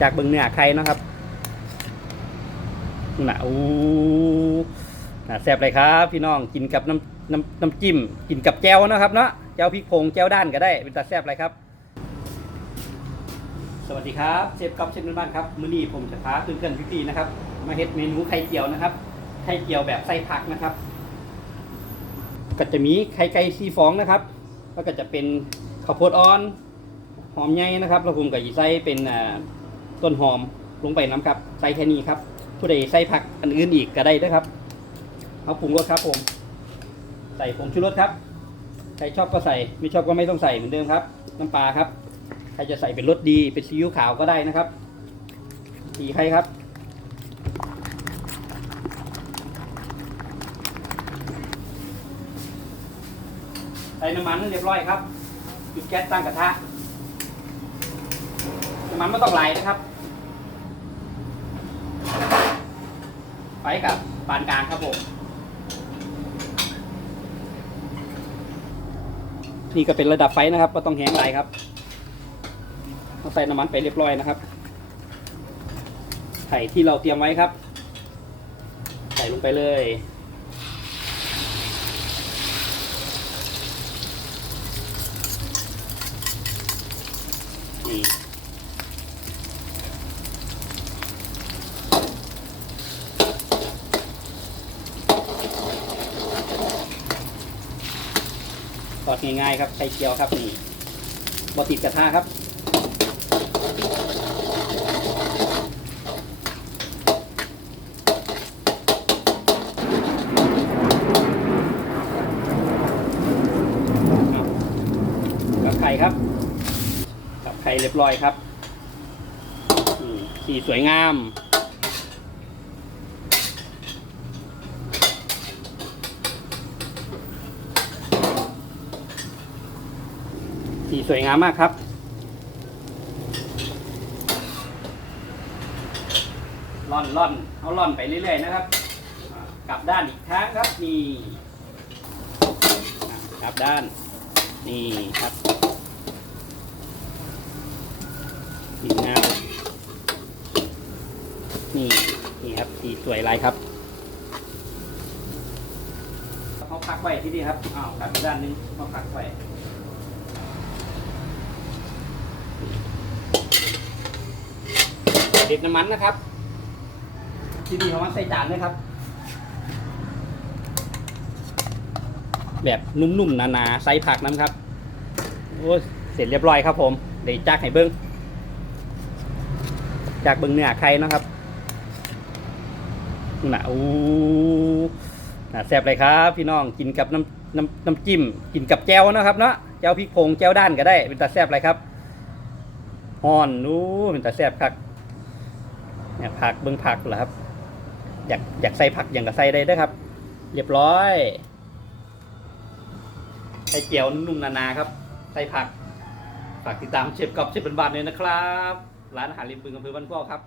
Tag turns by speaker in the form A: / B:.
A: จากเบิ่งเนื้อไข่นะครับน่ะอู้น่ะแซ่บเลยครับ พี่น้องกินกับน้ำน้ำน้ำจิ้ม กินกับแจ่วนะครับเนาะแจ่วพริกผงแจ่วด้านก็ได้ เป็นตาแซ่บเลยครับ สวัสดีครับเชฟก๊อฟเชฟบ้านครับมื้อนี้ผมจะพาเพื่อนๆพี่ๆนะครับ มาเฮ็ดเมนูไข่เจียวนะครับไข่เจียวแบบไส้ผักนะครับ ก็จะมีไข่ไก่ซีฟองนะครับ แล้วก็จะเป็นข้าวโพดอ่อนหอมใหญ่นะครับแล้วผมก็จะใส่เป็นอ่า ต้นหอมลงไปน้ำครับใส่แค่นี้ครับ ผู้ใดใส่ผักอันอื่นอีกก็ได้ด้วยครับเอาปรุงรสครับผม ใส่ผงชูรสครับ ใครชอบก็ใส่ไม่ชอบก็ไม่ต้องใส่เหมือนเดิมครับ น้ำปลาครับ ใครจะใส่เป็นรสดีเป็นซีอิ๊วขาวก็ได้นะครับสีใครครับใส่น้ำมันเรียบร้อยครับจุดแก๊สตั้งกระทะน้ำมันไม่ต้องไหลนะครับ ไฟกับปานกลางครับผมนี่ก็เป็นระดับไฟนะครับก็ต้องแห้งไหลครับเราใส่น้ำมันไปเรียบร้อยนะครับ ไข่ที่เราเตรียมไว้ครับ ใส่ลงไปเลยนี่ ทอดง่ายๆครับไข่เจียวครับนี่บอติดกระทะครับกับไข่ครับ กับไข่เรียบร้อยครับสีสวยงาม สีสวยงามมากครับ ล่อนล่อนเอาล่อนไปเรื่อยๆนะครับ กลับด้านอีกครั้งครับนี่กลับด้าน นี่ครับสีงามนี่นี่ครับสีสวยลายครับเขาพักไว้ที่นี่ครับอ้าวกลับด้านนึงเขาพักไว้ เด็ดน้ำมันนะครับที่นี่เขามาใส่จานเลยครับ แบบนุ่มๆหนาๆใส่ผักน้ำครับโอ้เสร็จเรียบร้อยครับผมเดี๋ยวจักให้เบิ้งจากเบิ้งเนื้อไข่นะครับน่ะอู้น่ะแซ่บเลยครับ พี่น้องกินกับน้ำน้ำน้ำจิ้ม กินกับแจ่วนะครับเนาะแจ่วพริกผงแจ่วด้านก็ได้เป็นตาแซ่บเลยครับฮอนนู้เป็นตาแซ่บคัก เนี่ยผักเบื้องผักเหรอครับ อยากอยากใส่ผักอย่างกับใส่ได้ด้วยครับ เรียบร้อยไข่เจียวนุ่มๆนาๆครับใส่ผัก ฝากติดตามเชฟกอบเชฟเป็นบาทเลยนะครับ ร้านอาหารริมบึงอำเภอบ้านพ่อครับ